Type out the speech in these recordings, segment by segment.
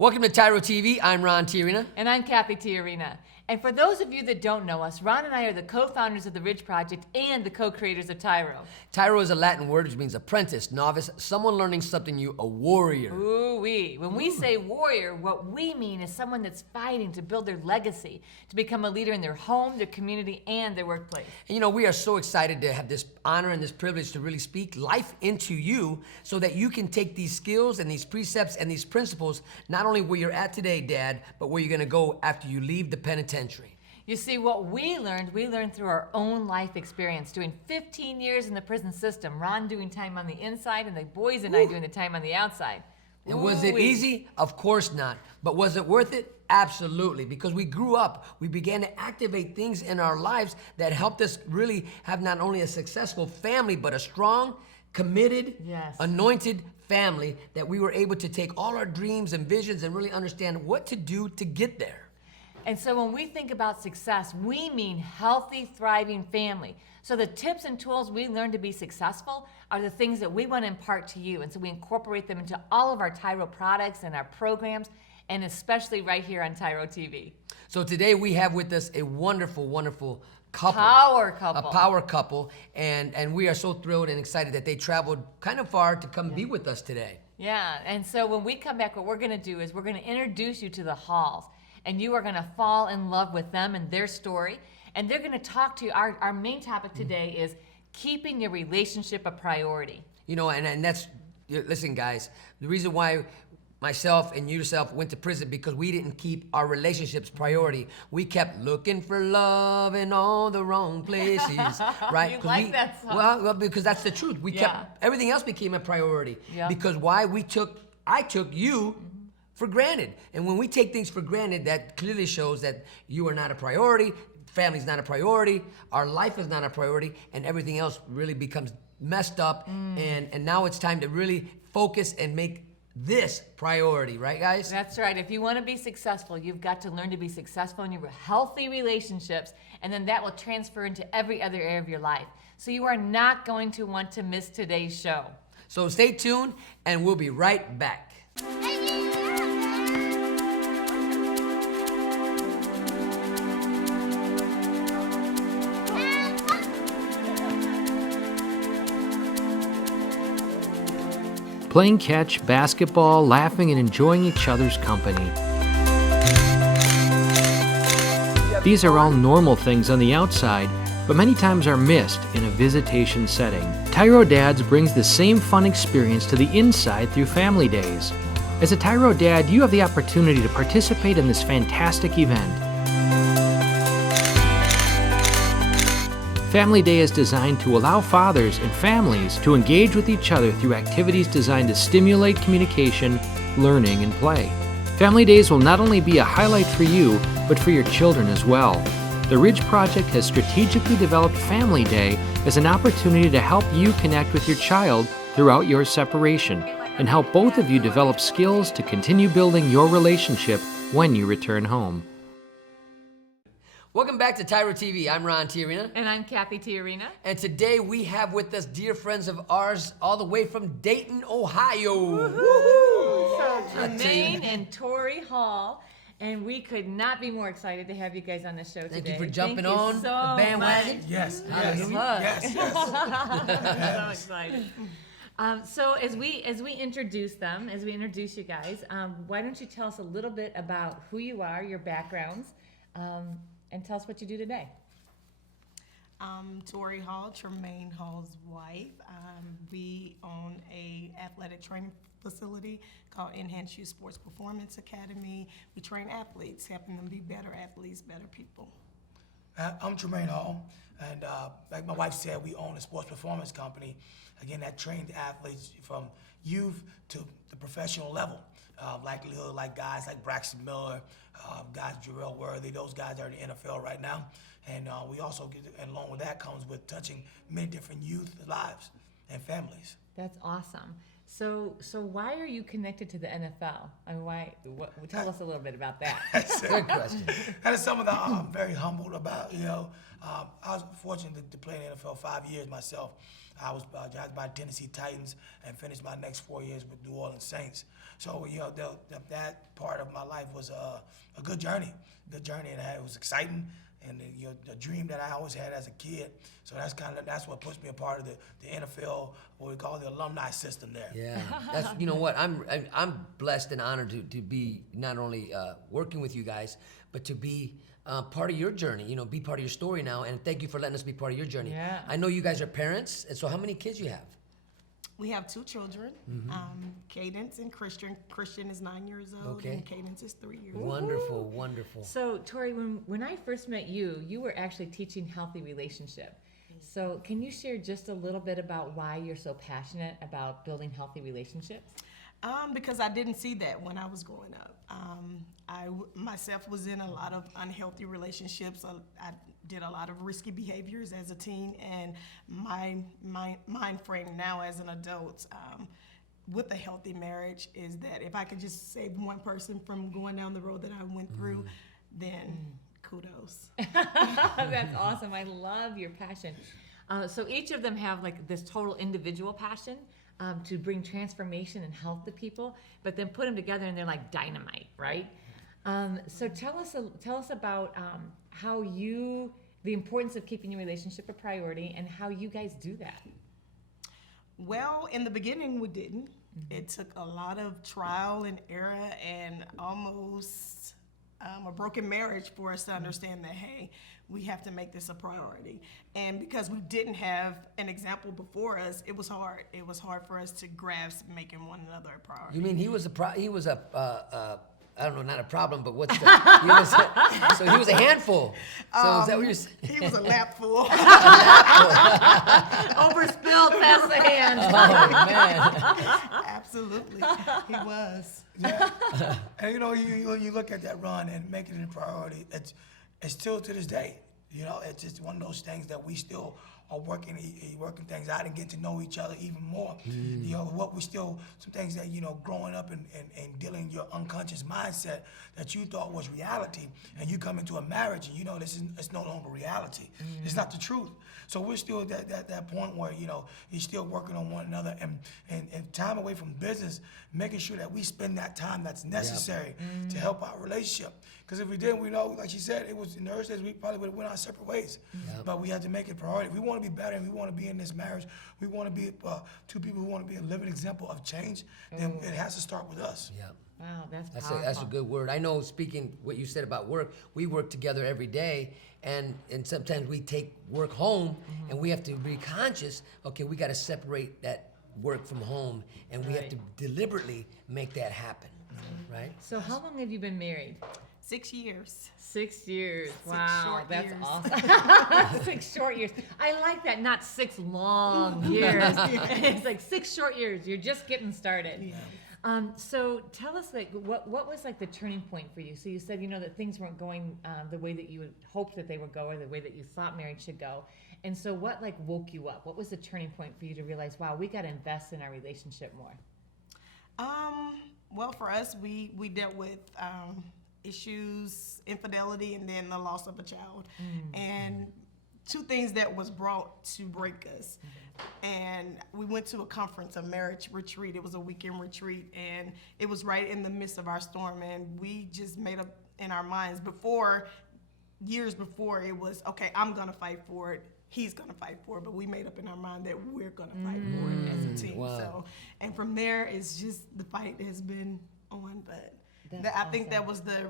Welcome to TYRO TV. I'm Ron Tijerina. And I'm Cathy Tijerina. And for those of you that don't know us, Ron and I are the co-founders of the Ridge Project and the co-creators of TYRO. TYRO is a Latin word which means apprentice, novice, someone learning something new, a warrior. Ooh-wee. When we say warrior, what we mean is someone that's fighting to build their legacy, to become a leader in their home, their community, and their workplace. And you know, we are so excited to have this honor and this privilege to really speak life into you so that you can take these skills and these precepts and these principles, not only where you're at today, Dad, but where you're gonna go after you leave the penitentiary. You see, what we learned through our own life experience, doing 15 years in the prison system, Ron doing time on the inside, and the boys and I doing the time on the outside. And was it easy? Of course not. But was it worth it? Absolutely. Because we grew up, we began to activate things in our lives that helped us really have not only a successful family, but a strong, committed, anointed family that we were able to take all our dreams and visions and really understand what to do to get there. And so when we think about success, we mean healthy, thriving family. So the tips and tools we learned to be successful are the things that we want to impart to you. And so we incorporate them into all of our TYRO products and our programs, and especially right here on TYRO TV. So today we have with us a wonderful, wonderful couple. Power couple. A power couple. And we are so thrilled and excited that they traveled kind of far to come be with us today. Yeah, and so when we come back, what we're going to do is we're going to introduce you to the Halls. And you are going to fall in love with them and their story. And they're going to talk to you. Our main topic today is keeping your relationship a priority. You know, and that's, listen guys, the reason why myself and yourself went to prison because we didn't keep our relationships priority. We kept looking for love in all the wrong places, right? You like that song. Well, because that's the truth. We kept, everything else became a priority. Because why? I took you for granted. And when we take things for granted, that clearly shows that you are not a priority, family's not a priority, our life is not a priority, and everything else really becomes messed up. And now it's time to really focus and make this priority, right guys? That's right. If you want to be successful, you've got to learn to be successful in your healthy relationships, and then that will transfer into every other area of your life. So you are not going to want to miss today's show. So stay tuned, and we'll be right back. Playing catch, basketball, laughing, and enjoying each other's company. These are all normal things on the outside, but many times are missed in a visitation setting. TYRO Dads brings the same fun experience to the inside through Family Days. As a TYRO Dad, you have the opportunity to participate in this fantastic event. Family Day is designed to allow fathers and families to engage with each other through activities designed to stimulate communication, learning, and play. Family Days will not only be a highlight for you, but for your children as well. The Ridge Project has strategically developed Family Day as an opportunity to help you connect with your child throughout your separation and help both of you develop skills to continue building your relationship when you return home. Welcome back to TYRO TV. I'm Ron Tijerina. And I'm Cathy Tijerina. And today we have with us dear friends of ours all the way from Dayton, Ohio. So Tramain and Tori Hall. And we could not be more excited to have you guys on the show today. Thank you for jumping on the bandwagon. Yes. So excited. So as we introduce them, as we introduce you guys, why don't you tell us a little bit about who you are, your backgrounds, and tell us what you do today. Tori Hall, Tramain Hall's wife. We own a athletic training facility called Enhanced Youth Sports Performance Academy. We train athletes, helping them be better athletes, better people. I'm Tramain Hall, and like my wife said, we own a sports performance company, again, that trains athletes from youth to the professional level. Likelihood, like guys like Braxton Miller, guys Jarrell Worthy, those guys are in the NFL right now. And we also get, and along with that comes with touching many different youth lives and families. That's awesome. So why are you connected to the NFL? I mean, tell us a little bit about that. Good question. That is something that I'm very humbled about. I was fortunate to play in the NFL 5 years myself. I was drafted by Tennessee Titans and finished my next 4 years with New Orleans Saints. So that part of my life was a good journey, and it was exciting. And the dream that I always had as a kid. So that's what puts me a part of the NFL, what we call the alumni system there. Yeah, that's what I'm blessed and honored to be not only working with you guys, but to be part of your journey. Be part of your story now. And thank you for letting us be part of your journey. Yeah. I know you guys are parents, and so how many kids you have? We have 2 children, Cadence and Christian. Christian is 9 years old, and Cadence is 3 years old. Wonderful, wonderful. So, Tori, when I first met you, you were actually teaching healthy relationship. So, can you share just a little bit about why you're so passionate about building healthy relationships? Because I didn't see that when I was growing up. I myself was in a lot of unhealthy relationships. I did a lot of risky behaviors as a teen, and my mind frame now as an adult with a healthy marriage is that if I could just save one person from going down the road that I went through, then kudos. That's awesome. I love your passion. So each of them have like this total individual passion to bring transformation and health to people, but then put them together and they're like dynamite, right? So tell us about how the importance of keeping your relationship a priority and how you guys do that. Well, in the beginning, we didn't. It took a lot of trial and error and almost a broken marriage for us to understand that, hey, we have to make this a priority. And because we didn't have an example before us, it was hard. It was hard for us to grasp making one another a priority. You mean he was I don't know, not a problem, but what's the, so he was a handful. So is that what you're saying? He was a lap full. Overspilled past the hand. Oh, man. Absolutely, he was. Yeah. And you look at that run and make it a priority. It's still to this day. It's just one of those things that we still are working things out and get to know each other even more. What we still, some things that, growing up and dealing your unconscious mindset that you thought was reality, and you come into a marriage and it's no longer reality. It's not the truth. So we're still at that point where, you're still working on one another and time away from business, making sure that we spend that time that's necessary to help our relationship. Because if we didn't, we know, like she said, it was in the early days, we probably would have went our separate ways. But we had to make it a priority. If we want to be better and we want to be in this marriage, we want to be 2 people who want to be a living example of change, then it has to start with us. Yeah. Wow, that's powerful. That's a good word. I know, speaking what you said about work, we work together every day, and sometimes we take work home, and we have to be conscious, okay, we got to separate that work from home, and we have to deliberately make that happen, right? So how long have you been married? 6 years. 6 years. 6 Wow, short that's years. awesome. 6 short years. I like that, not 6 long years. It's like 6 short years. You're just getting started. Yeah. So tell us, like, what was like the turning point for you? So you said, that things weren't going the way that you had hoped that they would go, or the way that you thought marriage should go. And so what like woke you up? What was the turning point for you to realize, wow, we got to invest in our relationship more? Well, for us, we dealt with issues, infidelity, and then the loss of a child. And 2 things that was brought to break us. And we went to a conference, a marriage retreat. It was a weekend retreat, and it was right in the midst of our storm. And we just made up in our minds years before, it was, okay, I'm gonna fight for it. He's gonna fight for it, but we made up in our mind that we're gonna fight for it as a team. Wow. So, and from there, it's just the fight has been on. But I think that was the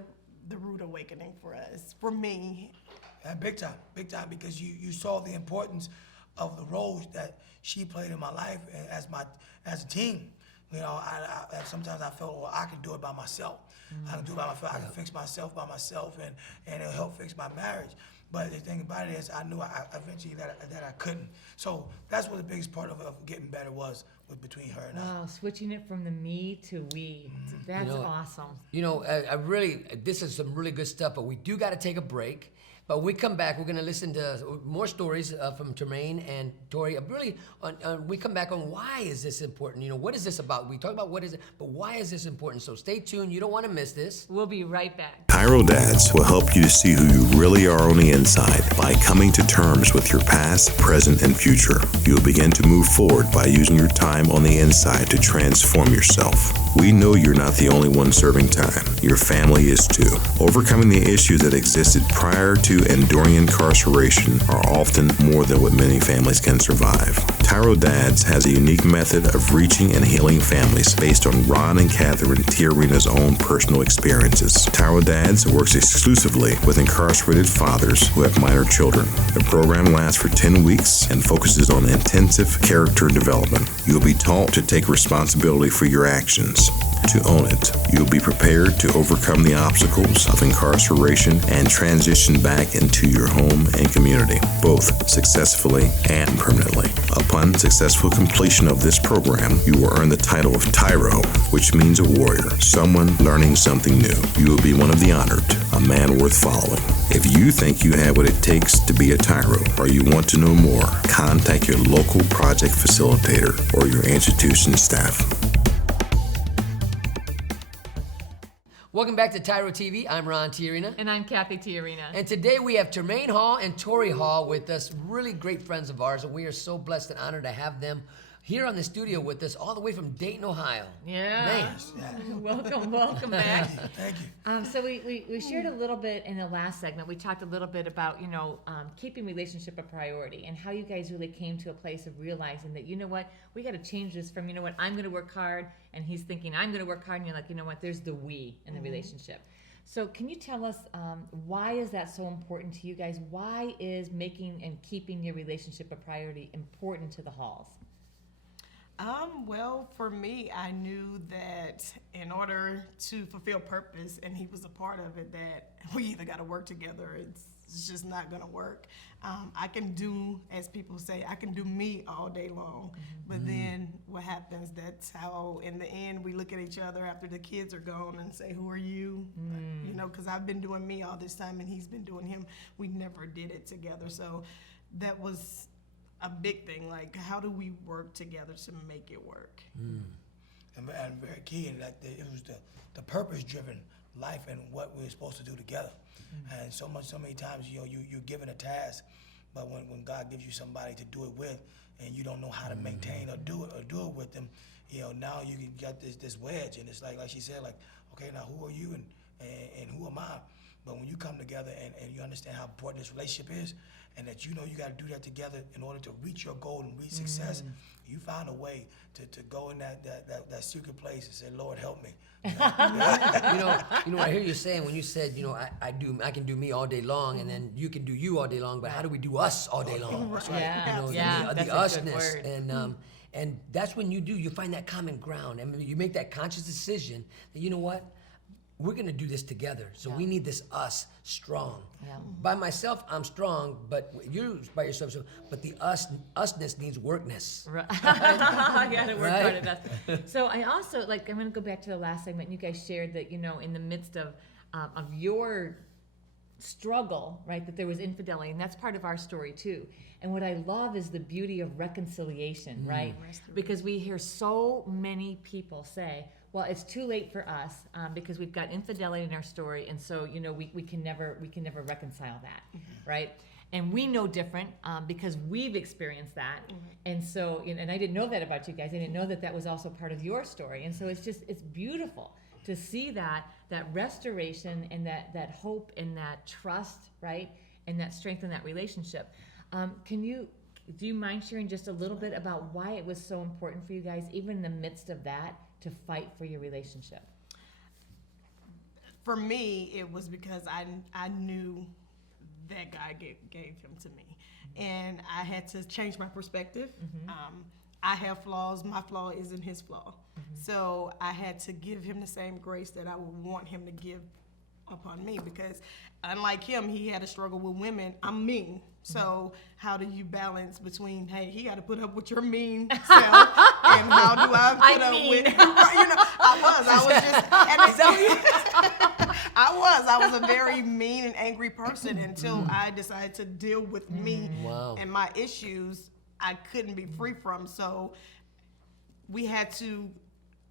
rude awakening for us, for me. Big time, because you saw the importance of the roles that she played in my life as a team. I sometimes I felt, well, I can do it by myself. I can do it by myself. I can fix myself by myself, and it'll help fix my marriage. But the thing about it is, I knew eventually that I couldn't. So that's what the biggest part of getting better was between her and I. Wow, switching it from the me to we. That's awesome. I really, this is some really good stuff, but we do got to take a break. But when we come back, we're going to listen to more stories from Tramain and Tori. Really, we come back on why is this important? You know, what is this about? We talk about what is it, but why is this important? So stay tuned. You don't want to miss this. We'll be right back. TYRO Dads will help you to see who you really are on the inside by coming to terms with your past, present, and future. You'll begin to move forward by using your time on the inside to transform yourself. We know you're not the only one serving time. Your family is too. Overcoming the issues that existed prior to and during incarceration are often more than what many families can survive. TYRO Dads has a unique method of reaching and healing families based on Ron and Cathy Tijerina's own personal experiences. TYRO Dads works exclusively with incarcerated fathers who have minor children. The program lasts for 10 weeks and focuses on intensive character development. You'll be taught to take responsibility for your actions, to own it. You'll be prepared to overcome the obstacles of incarceration and transition back into your home and community, both successfully and permanently. Upon successful completion of this program, you will earn the title of TYRO, which means a warrior, someone learning something new. You will be one of the honored, a man worth following. If you think you have what it takes to be a TYRO, or you want to know more, contact your local project facilitator or your institution staff. Welcome back to TYRO TV. I'm Ron Tijerina. And I'm Cathy Tijerina. And today we have Tramain Hall and Tori Hall with us, really great friends of ours, and we are so blessed and honored to have them here on the studio with us, all the way from Dayton, Ohio. Yeah. Man. Welcome back. Thank you. So we shared a little bit in the last segment. We talked a little bit about, keeping relationship a priority and how you guys really came to a place of realizing that, you know what, we got to change this from, I'm going to work hard, and he's thinking, I'm going to work hard, and you're like, you know what, there's the we in the relationship. So can you tell us why is that so important to you guys? Why is making and keeping your relationship a priority important to the Halls? Well, for me, I knew that in order to fulfill purpose, and he was a part of it, that we either got to work together. It's just not going to work. I can do, as people say, I can do me all day long. But then what happens, that's how, in the end, we look at each other after the kids are gone and say, who are you? Because I've been doing me all this time, and he's been doing him. We never did it together. So that was a big thing, like how do we work together to make it work? And very key in that it was the purpose-driven life and what we were supposed to do together. And so many times, you're given a task, but when God gives you somebody to do it with, and you don't know how to maintain or do it with them, now you can get this wedge, and it's like she said, like, okay, now who are you and who am I? But when you come together and you understand how important this relationship is, and that you got to do that together in order to reach your goal and reach success, you find a way to go in that secret place and say, Lord, help me. I hear you saying when you said, I can do me all day long, and then you can do you all day long, but how do we do us all day long? That's right. That's the a usness, good word. and that's when you find that common ground, and you make that conscious decision that, you know what, we're gonna do this together. So we need this us strong. Yeah. By myself, I'm strong, but you by yourself. But the usness needs workness. Right. I got to work Right? hard at that. So I also, I'm going to go back to the last segment. You guys shared that, in the midst of your struggle, right, that there was infidelity, and that's part of our story too. And what I love is the beauty of reconciliation, right? Because we hear so many people say, well, it's too late for us because we've got infidelity in our story, and so we can never reconcile that, right? And we know different because we've experienced that, and so and I didn't know that about you guys. I didn't know that was also part of your story, and so it's beautiful to see that restoration and that hope and that trust, right, and that strength in that relationship. Do you mind sharing just a little bit about why it was so important for you guys, even in the midst of that, to fight for your relationship? For me, it was because I knew that God gave him to me, and I had to change my perspective. I have flaws. My flaw isn't his flaw. So I had to give him the same grace that I would want him to give upon me, because unlike him, he had a struggle with women. I'm mean. So how do you balance between, hey, he got to put up with your mean self, and how do I put up with, I was just, and I I was a very mean and angry person until I decided to deal with me and my issues I couldn't be free from. So we had to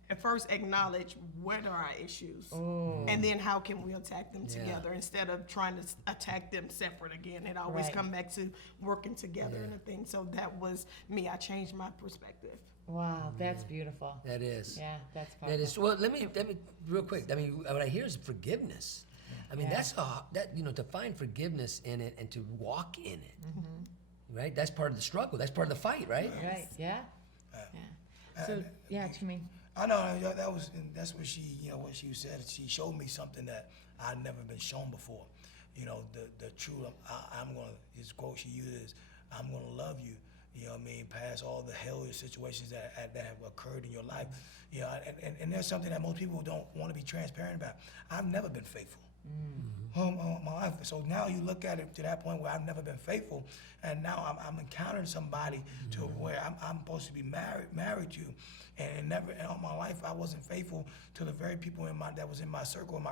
at first acknowledge what are our issues, and then how can we attack them together instead of trying to attack them separate again. It always come back to working together and a thing. So that was me. I changed my perspective. Wow, that's beautiful. That is. Yeah, that's powerful. That is. Well, let me real quick. I mean, what I hear is forgiveness. I mean, that's to find forgiveness in it and to walk in it. Right? That's part of the struggle. That's part of the fight, right? Right. Yeah. So Tramain. I know that's what she, what she said. She showed me something that I'd never been shown before. The truth. I'm gonna. This quote she uses, "I'm gonna love you." Past all the hellish situations that have occurred in your life. And there's something that most people don't want to be transparent about. I've never been faithful. My life. So now you look at it to that point where I've never been faithful, and now I'm encountering somebody to where I'm supposed to be married to, and never in all my life I wasn't faithful to the very people that was in my circle, my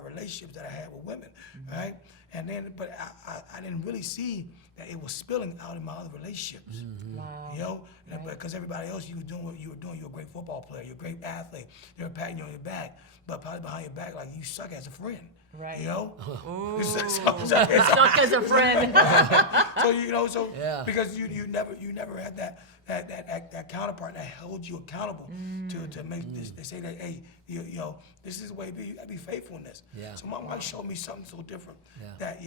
relationships that I had with women, right? And then, but I didn't really see that it was spilling out in my other relationships. Wow. Because everybody else, you were doing what you were doing. You're a great football player. You're a great athlete. They're patting you on your back, but probably behind your back, like you suck as a friend. Right. Suck as a friend. Because you never had that counterpart that held you accountable to make this. They say that, hey, this is the way you gotta be faithful in this. Yeah. So my wife showed me something so different that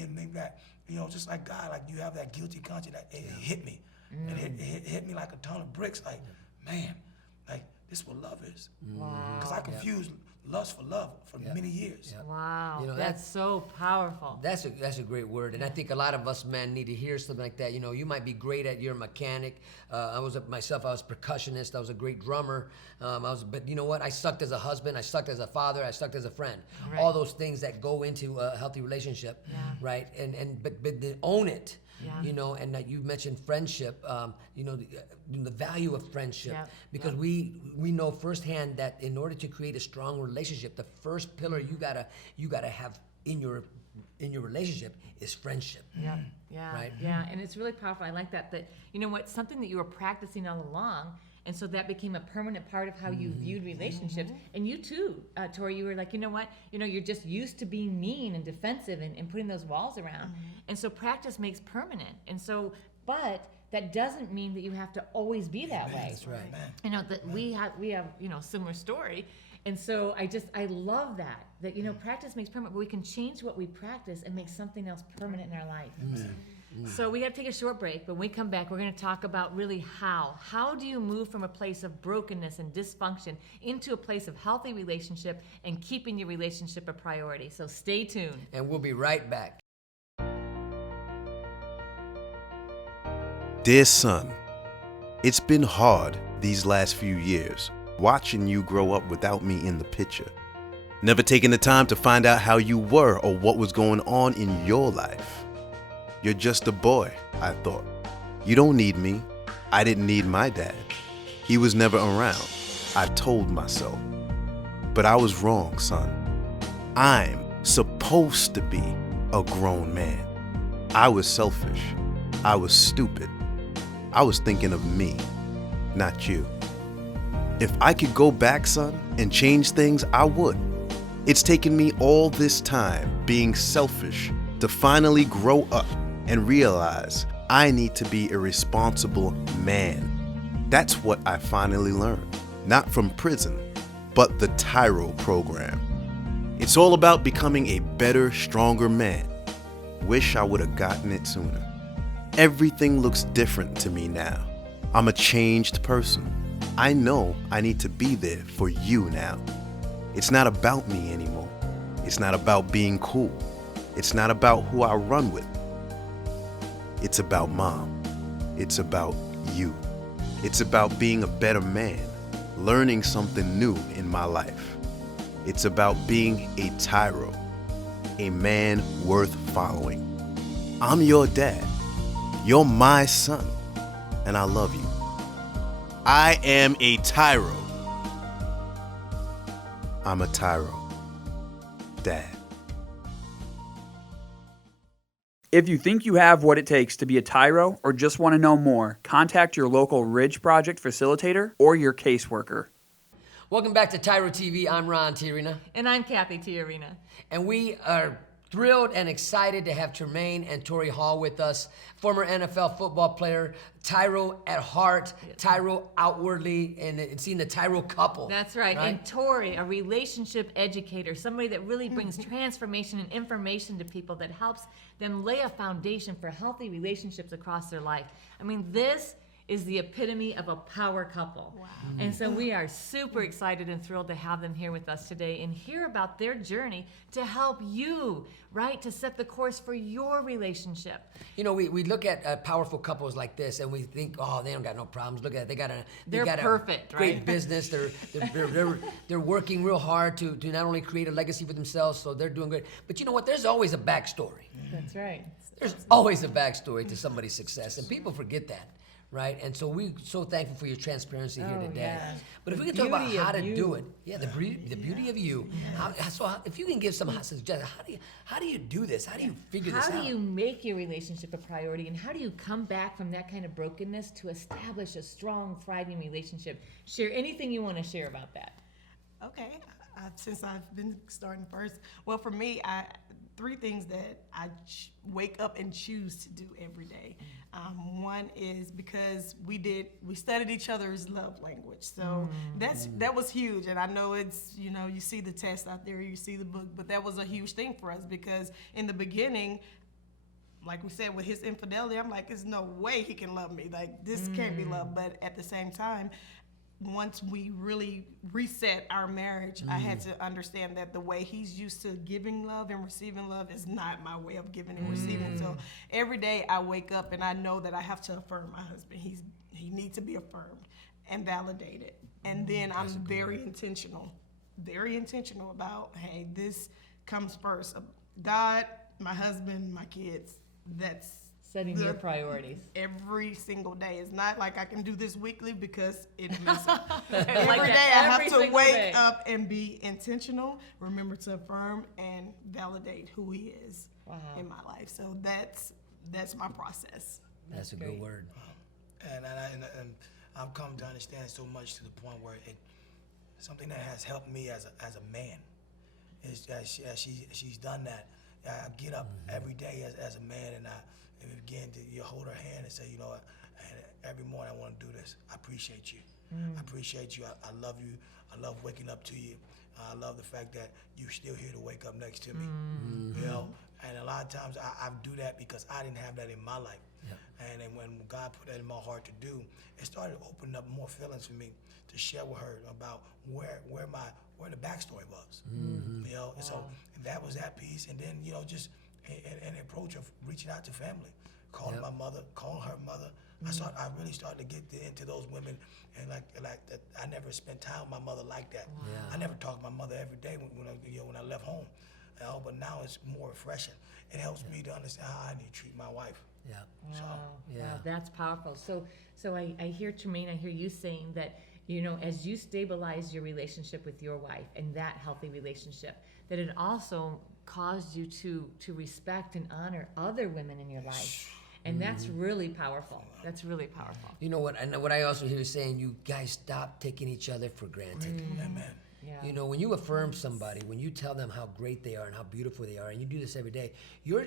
just like God, like you have that guilty conscience that it hit me, and it hit me like a ton of bricks. Like, man, like this is what love is. Wow. Because I confused lust for love for many years. Yeah. Wow. That's so powerful. That's a great word, and I think a lot of us men need to hear something like that. You might be great at your mechanic. I was percussionist. I was a great drummer. But you know what? I sucked as a husband. I sucked as a father. I sucked as a friend. Right. All those things that go into a healthy relationship, right? But they own it. Yeah. And that you mentioned friendship, the value of friendship, because we know firsthand that in order to create a strong relationship, the first pillar you gotta have in your relationship is friendship. Yeah. Right? Yeah. And it's really powerful. I like that something that you were practicing all along. And so that became a permanent part of how you viewed relationships. And you too, Tori, you were like, you're just used to being mean and defensive and putting those walls around. And so practice makes permanent. And so, but that doesn't mean that you have to always be that way. That's right. That we have similar story. And so I love that practice makes permanent, but we can change what we practice and make something else permanent in our life. So we got to take a short break, but when we come back, we're going to talk about really how do you move from a place of brokenness and dysfunction into a place of healthy relationship and keeping your relationship a priority. So stay tuned. And we'll be right back. Dear son, it's been hard these last few years watching you grow up without me in the picture. Never taking the time to find out how you were or what was going on in your life. You're just a boy, I thought. You don't need me. I didn't need my dad. He was never around, I told myself. But I was wrong, son. I'm supposed to be a grown man. I was selfish. I was stupid. I was thinking of me, not you. If I could go back, son, and change things, I would. It's taken me all this time being selfish to finally grow up and realize I need to be a responsible man. That's what I finally learned, not from prison, but the TYRO program. It's all about becoming a better, stronger man. Wish I would have gotten it sooner. Everything looks different to me now. I'm a changed person. I know I need to be there for you now. It's not about me anymore. It's not about being cool. It's not about who I run with. It's about Mom. It's about you. It's about being a better man, learning something new in my life. It's about being a TYRO, a man worth following. I'm your dad. You're my son, and I love you. I am a TYRO. I'm a TYRO. Dad. If you think you have what it takes to be a TYRO or just want to know more, contact your local Ridge Project facilitator or your caseworker. Welcome back to TYRO TV. I'm Ron Tijerina. And I'm Cathy Tijerina. And we are thrilled and excited to have Tramain and Tori Hall with us, former NFL football player, TYRO at heart, TYRO outwardly, and seeing the TYRO couple. That's right. And Tori, a relationship educator, somebody that really brings transformation and information to people that helps them lay a foundation for healthy relationships across their life. I mean, this is the epitome of a power couple. Wow. And so we are super excited and thrilled to have them here with us today and hear about their journey to help you, right, to set the course for your relationship. You know, we look at powerful couples like this and we think, oh, they don't got no problems. Look at it. They got perfect, a great right? business. They're working real hard to not only create a legacy for themselves, so they're doing great. But you know what? There's always a backstory. That's right. There's always a backstory to somebody's success, and people forget that. Right, and so we're so thankful for your transparency here today. Yeah. But if we can talk about how to do it, the beauty of you. If you can give some suggestions, how do you do this? How do you figure this out? How do you make your relationship a priority, and how do you come back from that kind of brokenness to establish a strong, thriving relationship? Share anything you want to share about that. Okay, since I've been starting first, well, for me, three things that I wake up and choose to do every day. One is because we studied each other's love language, so that was huge. And I know it's, you see the test out there, you see the book, but that was a huge thing for us because in the beginning, like we said, with his infidelity, I'm like, there's no way he can love me. Like, this can't be love. But at the same time, once we really reset our marriage, I had to understand that the way he's used to giving love and receiving love is not my way of giving and receiving. So every day I wake up and I know that I have to affirm my husband. He needs to be affirmed and validated. And then I'm very intentional about, hey, this comes first. God, my husband, my kids. That's setting your priorities every single day. It's not like I can do this weekly because it is every day I have to wake up and be intentional, remember to affirm and validate who he is in my life. So that's my process. That's a good word. And I've come to understand so much to the point where something that has helped me as a man is that she's done that. I get up every day as a man and again, you hold her hand and say, you know what, every morning I want to do this. I appreciate you. I appreciate you. I love you. I love waking up to you. I love the fact that you're still here to wake up next to me. You know, and a lot of times I do that because I didn't have that in my life. And then when God put that in my heart to do, it started opening up more feelings for me to share with her about where the backstory was. You know, so that was that piece, and then just an approach of reaching out to family, calling my mother, calling her mother. I really started to get into those women, and like that. I never spent time with my mother like that. I never talked to my mother every day when I left home. But now it's more refreshing. It helps me to understand how I need to treat my wife. Wow, that's powerful. So I hear Tramain, I hear you saying that, as you stabilize your relationship with your wife and that healthy relationship, that it also caused you to respect and honor other women in your life. And that's really powerful. That's really powerful. You know what? And what I also hear you saying, you guys stop taking each other for granted. Amen. Yeah. When you affirm somebody, when you tell them how great they are and how beautiful they are, and you do this every day, you're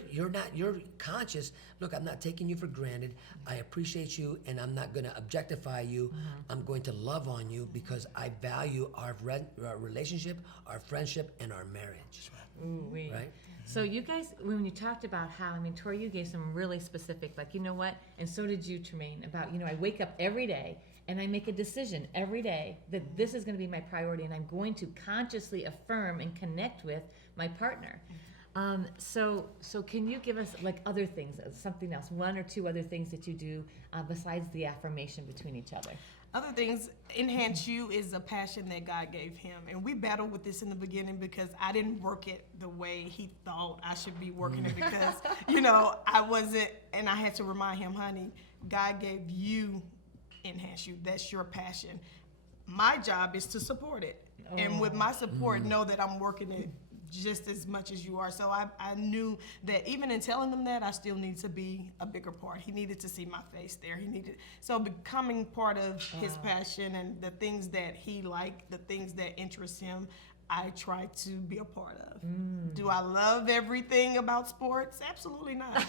conscious. Look, I'm not taking you for granted. I appreciate you, and I'm not going to objectify you. I'm going to love on you because I value our relationship, our friendship, and our marriage. Ooh-wee. Right? So you guys, when you talked about how, Tori, you gave some really specific, like, you know what, and so did you, Tramain, about, I wake up every day and I make a decision every day that this is going to be my priority and I'm going to consciously affirm and connect with my partner. So can you give us like other things, something else, one or two other things that you do besides the affirmation between each other? Other things, Enhance You is a passion that God gave him. And we battled with this in the beginning because I didn't work it the way he thought I should be working it because, I wasn't, and I had to remind him, honey, God gave you Enhance You. That's your passion. My job is to support it. And with my support, know that I'm working it just as much as you are. So I knew that even in telling them that, I still need to be a bigger part. He needed to see my face there. So becoming part of his passion and the things that he liked, the things that interest him, I try to be a part of. Do I love everything about sports? Absolutely not.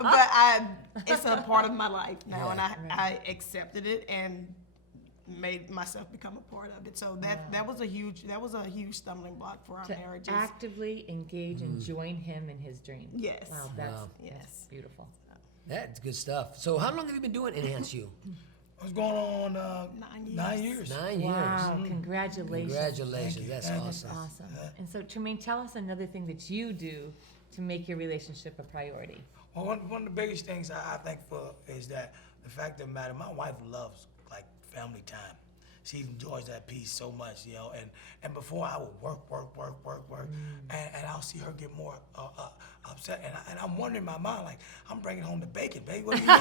But it's a part of my life now, and I accepted it and made myself become a part of it. So that was a huge stumbling block for our marriages. Actively engage and join him in his dreams. Yes. Wow, that's beautiful. That's good stuff. So how long have you been doing Enhance You? It's going on 9 years. 9 Wow, years. congratulations. Congratulations. That's awesome. Awesome. And so, Tramain, tell us another thing that you do to make your relationship a priority. Well, one of the biggest things I think for is that the fact of the matter, my wife loves like family time. She enjoys that piece so much, you know. And before I would work, and I'll see her get more upset. And I'm wondering in my mind, like, I'm bringing home the bacon, baby. What do you mean?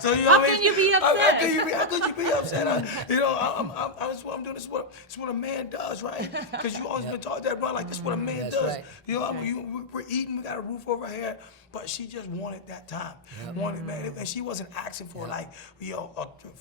So you know How can you be upset? How could you be upset? I'm doing this. It's what a man does, right? Because you always been taught that, right? Like that's what a man does. Right. You know, we're eating. We got a roof over our head. But she just wanted that time. Wanted, man, and she wasn't asking for like, you know,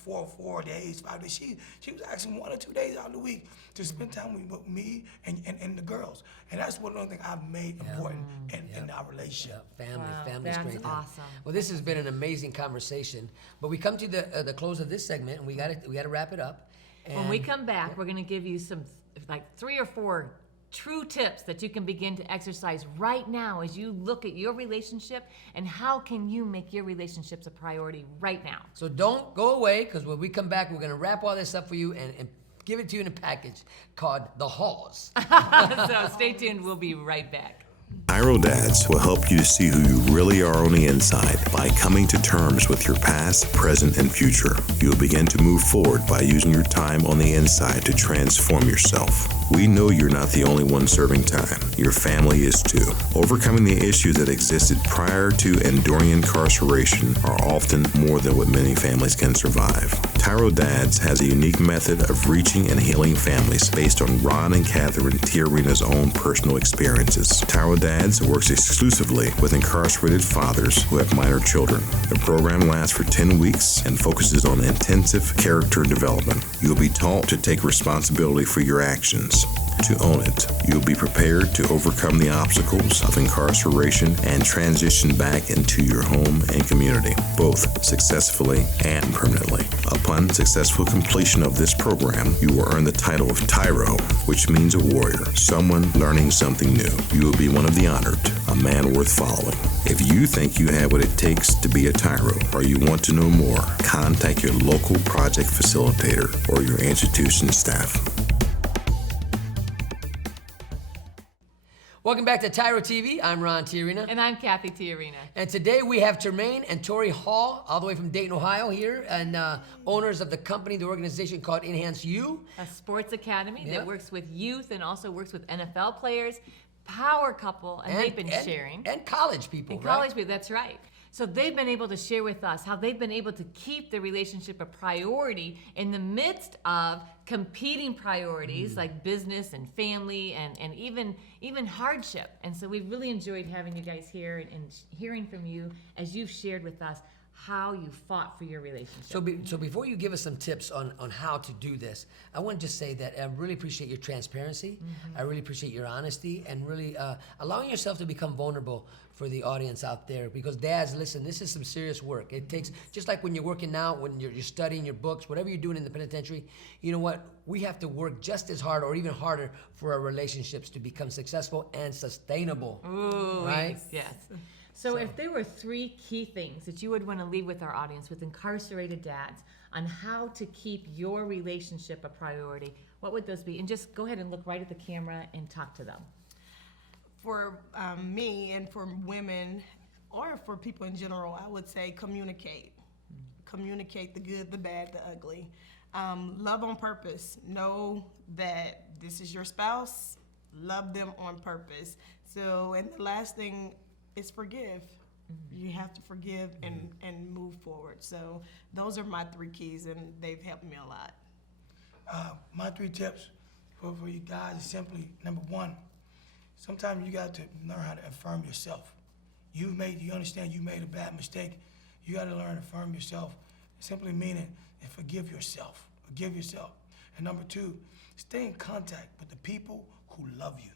4 days, 5 days. She was asking 1 or 2 days out of the week to spend time with me and the girls. And that's one of the things I've made important in our relationship. Family That's strength. awesome. Well, this has been an amazing conversation, but we come to the close of this segment, and we got to wrap it up. When we come back, we're going to give you some, like 3 or 4 true tips that you can begin to exercise right now as you look at your relationship and how can you make your relationships a priority right now. So don't go away, because when we come back, we're going to wrap all this up for you and give it to you in a package called The Halls. So stay tuned. We'll be right back. TYRO Dads will help you to see who you really are on the inside by coming to terms with your past, present, and future. You'll begin to move forward by using your time on the inside to transform yourself. We know you're not the only one serving time. Your family is too. Overcoming the issues that existed prior to and during incarceration are often more than what many families can survive. TYRO Dads has a unique method of reaching and healing families based on Ron and Cathy Tijerina's own personal experiences. TYRO Dads works exclusively with incarcerated fathers who have minor children. The program lasts for 10 weeks and focuses on intensive character development. You'll be taught to take responsibility for your actions, to own it. You'll be prepared to overcome the obstacles of incarceration and transition back into your home and community, both successfully and permanently. Upon successful completion of this program, you will earn the title of TYRO, which means a warrior, someone learning something new. You will be one of the honored, a man worth following. If you think you have what it takes to be a TYRO, or you want to know more, contact your local project facilitator or your institution staff. Welcome back to TYRO TV. I'm Ron Tijerina. And I'm Cathy Tijerina. And today we have Tramain and Tori Hall, all the way from Dayton, Ohio here, and owners of the company, the organization called Enhance You. A sports academy that works with youth and also works with NFL players. Power couple, and they've been sharing. And college people, And college people, that's right. So they've been able to share with us how they've been able to keep the relationship a priority in the midst of competing priorities like business and family and even hardship. And so we've really enjoyed having you guys here and hearing from you as you've shared with us how you fought for your relationship. So before you give us some tips on how to do this, I want to just say that I really appreciate your transparency. I really appreciate your honesty and really allowing yourself to become vulnerable for the audience out there. Because dads, listen, this is some serious work. It takes, just like when you're working out, when you're studying your books, whatever you're doing in the penitentiary, you know what? We have to work just as hard or even harder for our relationships to become successful and sustainable. Ooh, right? Yes. So if there were 3 key things that you would want to leave with our audience, with incarcerated dads, on how to keep your relationship a priority, what would those be? And just go ahead and look right at the camera and talk to them. For me and for women, or for people in general, I would say communicate. Communicate the good, the bad, the ugly. Love on purpose. Know that this is your spouse. Love them on purpose. So, and the last thing is forgive. You have to forgive and move forward. So those are my 3 keys, and they've helped me a lot. My 3 tips for you guys is simply, number one, sometimes you got to learn how to affirm yourself. You understand you made a bad mistake. You got to learn to affirm yourself. Simply meaning, and forgive yourself. Forgive yourself. And number two, stay in contact with the people who love you.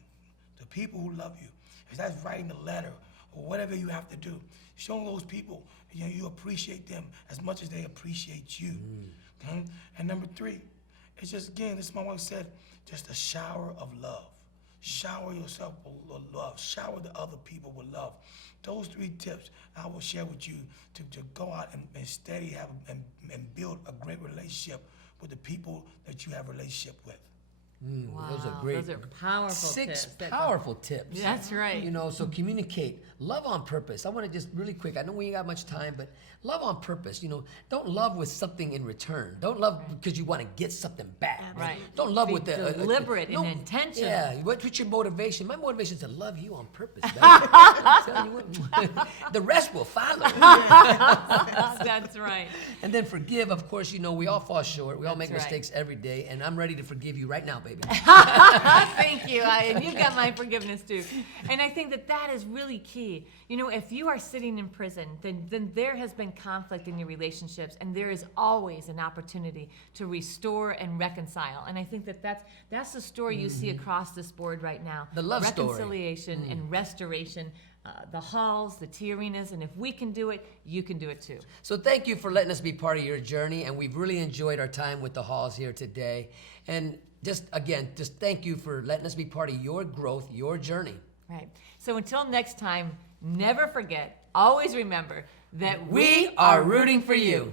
The people who love you. If that's writing a letter or whatever you have to do, show those people you appreciate them as much as they appreciate you. Okay? And number three, it's just, again, this is my wife said, just a shower of love. Shower yourself with love. Shower the other people with love. Those 3 tips I will share with you to go out and steady and build a great relationship with the people that you have a relationship with. Wow, those are great. Those are powerful 6 tips. powerful tips. That's right. You know, so communicate. Love on purpose. I want to just really quick, I know we ain't got much time, but love on purpose. You know, don't love with something in return. Don't love because you want to get something back. Right. Don't love Be with the deliberate and intentional. Yeah. What's your motivation? My motivation is to love you on purpose. Baby. I'm telling you what, the rest will follow. That's right. And then forgive. Of course, you know we all fall short. We all make That's right. mistakes every day, and I'm ready to forgive you right now, baby. Thank you. And you've got my forgiveness too. And I think that is really key. You know, if you are sitting in prison, then there has been conflict in your relationships, and there is always an opportunity to restore and reconcile. And I think that's the story you see across this board right now. The love story. Reconciliation and restoration. The Halls, the Tijerinas, and if we can do it, you can do it too. So thank you for letting us be part of your journey, and we've really enjoyed our time with the Halls here today. And just thank you for letting us be part of your growth, your journey. Right. So until next time, never forget, always remember that We are rooting for you.